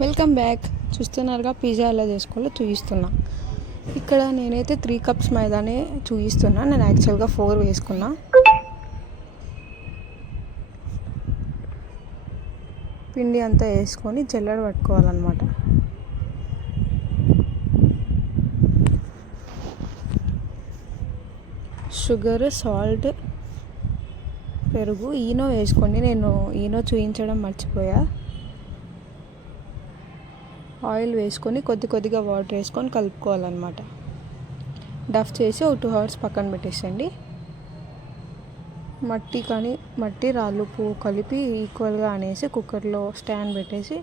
Welcome back. చూస్తున్నారుగా pizza ఎలా చేసుకోవాలో చూపిస్తున్నా. ఇక్కడ నేనైతే 3 కప్స్ మైదానే చూపిస్తున్నా. నేను యాక్చువల్గా 4 వేసుకున్నా. పిండి అంతా వేసుకొని జల్లెడ పట్టుకోవాలన్నమాట. షుగర్, సాల్ట్, పెరుగు, ఈనో వేసుకోండి. నేను ఈనో చూపించడం మర్చిపోయా. ఆయిల్ వేసుకొని కొద్దిగా వాటర్ వేసుకొని కలుపుకోవాలన్నమాట. డఫ్ చేసి ఒక 2 hours పక్కన పెట్టేసండి. మట్టి రాళ్ళు ఉప్పు కలిపి ఈక్వల్గా అనేసి కుక్కర్లో స్టాండ్ పెట్టేసి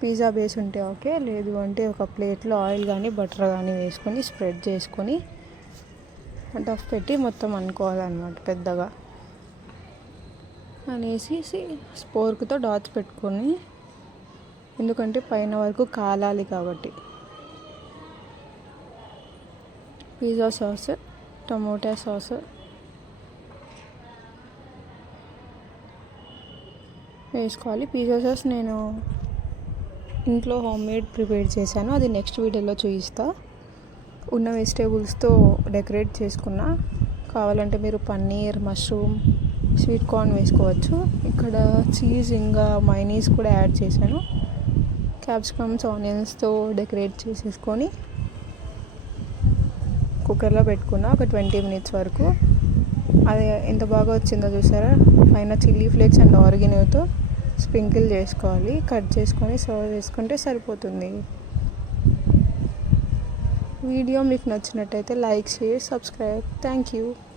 పిజ్జా బేస్ ఉంటే ఓకే, లేదు అంటే ఒక ప్లేట్లో ఆయిల్ కానీ బటర్ కానీ వేసుకొని స్ప్రెడ్ చేసుకొని డఫ్ పెట్టి మొత్తం అనుకోవాలన్నమాట. పెద్దగా అనేసి స్పోర్క్తో డాట్స్ పెట్టుకొని, ఎందుకంటే పైన వరకు కాలాలి కాబట్టి. పిజ్జా సాస్, టమోటా సాస్ వేసుకోవాలి. పిజ్జా సాస్ నేను ఇంట్లో హోమ్మేడ్ ప్రిపేర్ చేశాను, అది నెక్స్ట్ వీడియోలో చూపిస్తా. ఉన్న వెజిటేబుల్స్తో డెకరేట్ చేసుకున్నా. కావాలంటే మీరు పన్నీర్, మష్రూమ్, స్వీట్ కార్న్ వేసుకోవచ్చు. ఇక్కడ చీజ్ ఇంకా మైనీస్ కూడా యాడ్ చేశాను. క్యాప్సికమ్స్, ఆనియన్స్తో డెకరేట్ చేసేసుకొని కుక్కర్లో పెట్టుకున్నా ఒక 20 minutes వరకు. అది ఎంత బాగా వచ్చిందో చూసారా. పైన చిల్లీ ఫ్లేక్స్ అండ్ ఆరిగానోతో స్ప్రింకిల్ చేసుకోవాలి. కట్ చేసుకొని సర్వ్ చేసుకుంటే సరిపోతుంది. వీడియో మీకు నచ్చినట్టయితే like, share, subscribe. Thank you.